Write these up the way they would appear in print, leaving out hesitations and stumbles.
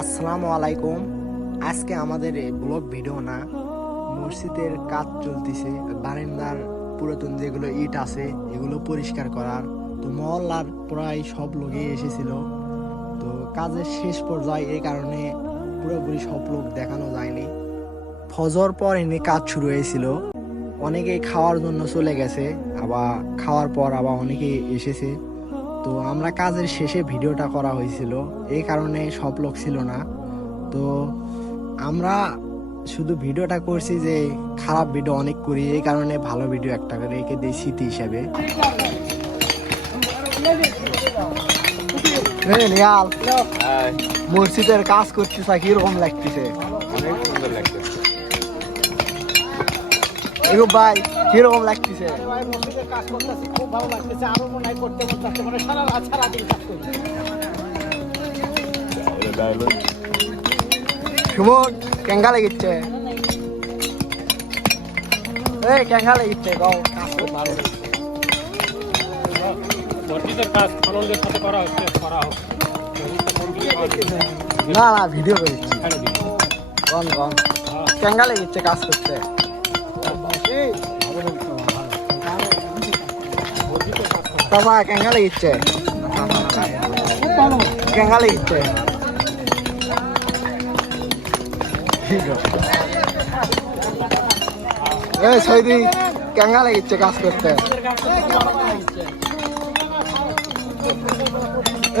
আসসালামু আলাইকুম। আজকে আমাদের এই ব্লগ ভিডিও না, মসজিদের কাজ চলতেছে। বারান্দার পুরাতন যেগুলো ইট আছে এগুলো পরিষ্কার করার। তো মহল্লার প্রায় সব লোকই এসেছিল। তো কাজের শেষ পর্যায়ে এই কারণে পুরোপুরি সব লোক দেখানো যায়নি। ফজর পর এনে কাজ শুরু হয়েছিল। অনেকেই খাওয়ার জন্য চলে গেছে, আবার খাওয়ার পর আবার অনেকেই এসেছে। তো আমরা কাজের শেষে ভিডিওটা করা হয়েছিল, এই কারণে সব লোক ছিল না। তো আমরা শুধু ভিডিওটা করছি যে খারাপ ভিডিও অনেক করি, এই কারণে ভালো ভিডিও একটা রেখে দিই স্মৃতি হিসাবে। নিয়াল মসজিদের কাজ করতেছে, কিরকম লাগতেছে? অনেক সুন্দর লাগতেছে। এগো ভাই, কিরকম লাগতেছে? কাজ করতেছি, খুব ভালো লাগতেছে। আরো মনে হয় করতে করতে মানে সারা রাত সারাদিন কাজ করছি। সুমন কেঙ্গা লাগিচ্ছে? এই কেঙ্গা লাগিচ্ছে গাও? কাজ খুব ভালো লাগছে। মসজিদের কাজ আনন্দের সাথে করা হচ্ছে, করা হোক। না না, ভিডিও করেছি। গন গন কেঙ্গা লাগিচ্ছে কাজ করতে? তোমা কেঙ্গা লাগিচ্ছে? কেঙ্গা লাগিচ্ছে? এই সৈদি কেঙ্গা লাগিচ্ছে কাজ করতে?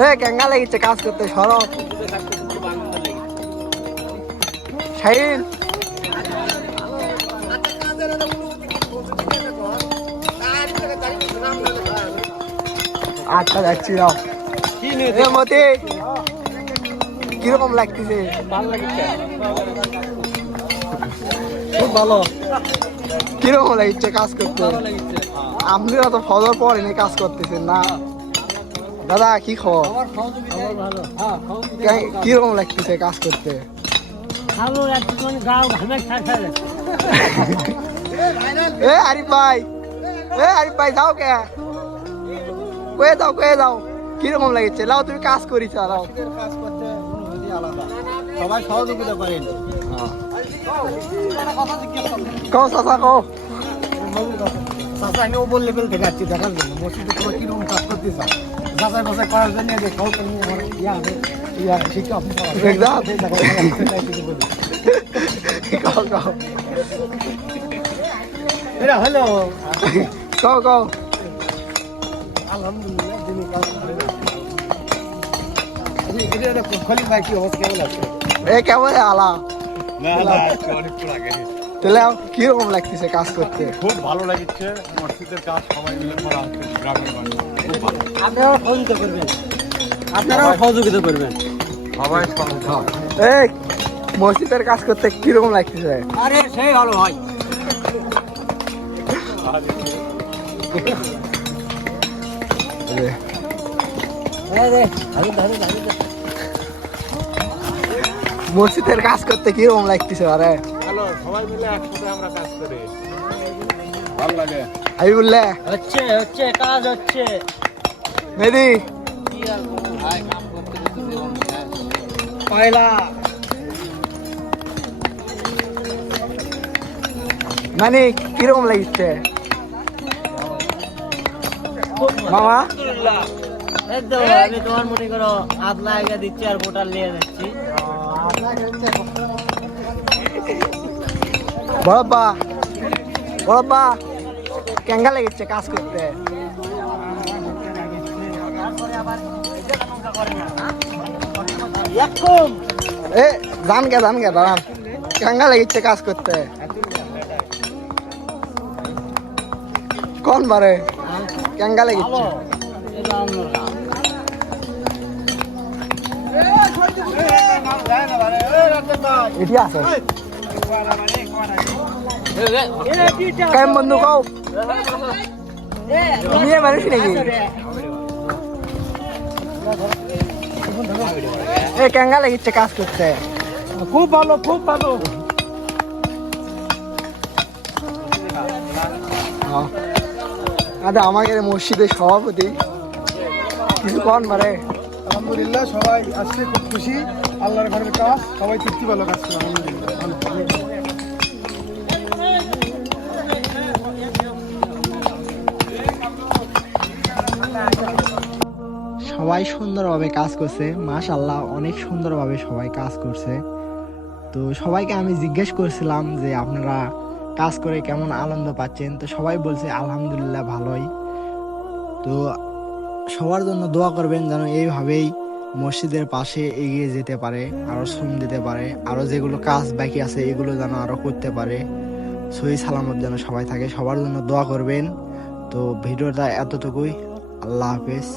এই কেঙ্গা লাগিচ্ছে কাজ করতে? সরব শাহিন, আচ্ছা যাচ্ছি দাও। মতি কিরকম লাগতেছে? ভালো লাগছে, খুব ভালো। কিরকম লাগছে কাজ করতে? আপনারা তো ফজর পর এনে কাজ করতেছেন না? দাদা কি খবর? কিরকম লাগতেছে কাজ করতে? ভালো লাগছে, মানে গাও ঘামে ছাড়ছে। এ আরিফ ভাই, যাও কে? কয়ে দাও কিরকম লাগছে? লাও তুমি কাজ করি চালাও। কাজ করতে অনুভূতি আলাদা, সবাই সহযোগিতা করেন। কও চাচা কও। চাচা আমি ওপর লেভেল থেকে আসছি দেখার জন্য মসজিদে তোমার কিরকম কাজ করতে চাও, যাচাই বাছাই করার জন্য যে কাউ আমার ইয়া হবে, ইয়া শিক্ষা এটা হলো। কও আলহামদুলিল্লাহ দিনে কাজ খলিল ভাই কি অবস্থা, কেমন আছে? এ কেমন আলা? অনেক আগে তাহলে কিরকম লাগতেছে কাজ করতে? খুব ভালো লাগছে। মসজিদের কাজ সবাই মিলে করা হচ্ছে, গ্রামের মানুষ খুব ভালো। আপনারাও সহযোগিতা করবেন, সবাই এই মসজিদের কাজ করতে কিরকম লাগতেছে? আরে সেই ভালো হয়। মসজিদের কাজ করতে কিরকম লাগতেছে? আরে ভালো, সবাই মিলে একসাথে আমরা কাজ করি, ভালো লাগে। আমি বললে হচ্ছে কাজ হচ্ছে। মেদি পয়লা মানে কিরকম লাগছে মামা? একদম আমি তোমার মনে করো হাত লাগিয়ে দিচ্ছি আর ভোটার নিয়ে যাচ্ছি। বড়ব্বা কেঙ্গা লেগেছে কাজ করতে? এ জান গে দাঁড়ান, কেঙ্গা লেগেছে কাজ করতে? কোন বারে কেঙ্গা লেগেছে? এটি আছে কেম বন্ধু কও, মেয়ে মানুষ নাকি? এ কেঙ্গা লেগেছে কাজ করতে? খুব ভালো, খুব ভালো। আরে আমাকে মসজিদের সভাপতি কিছু কন মারে। আলহামদুলিল্লাহ সবাই আজকে খুব খুশি। আল্লাহর ঘরের কাজ সবাই তৃপ্তি ভালো কাজ করে আলহামদুলিল্লাহ ভালো। সবাই সুন্দরভাবে কাজ করছে, মাশাআল্লাহ অনেক সুন্দরভাবে সবাই কাজ করছে। তো সবাইকে আমি জিজ্ঞেস করছিলাম যে আপনারা কাজ করে কেমন আনন্দ পাচ্ছেন, তো সবাই বলছে আলহামদুলিল্লাহ ভালোই। তো সবার জন্য দোয়া করবেন যেন এইভাবেই মসজিদের পাশে এগিয়ে যেতে পারে, আরো শ্রম দিতে পারে, আরো যেগুলো কাজ বাকি আছে এগুলো যেন আরো করতে পারে, সহি সালামত যেন সবাই থাকে। সবার জন্য দোয়া করবেন। তো ভিডিওটা এতটুকুই, আল্লাহ হাফেজ।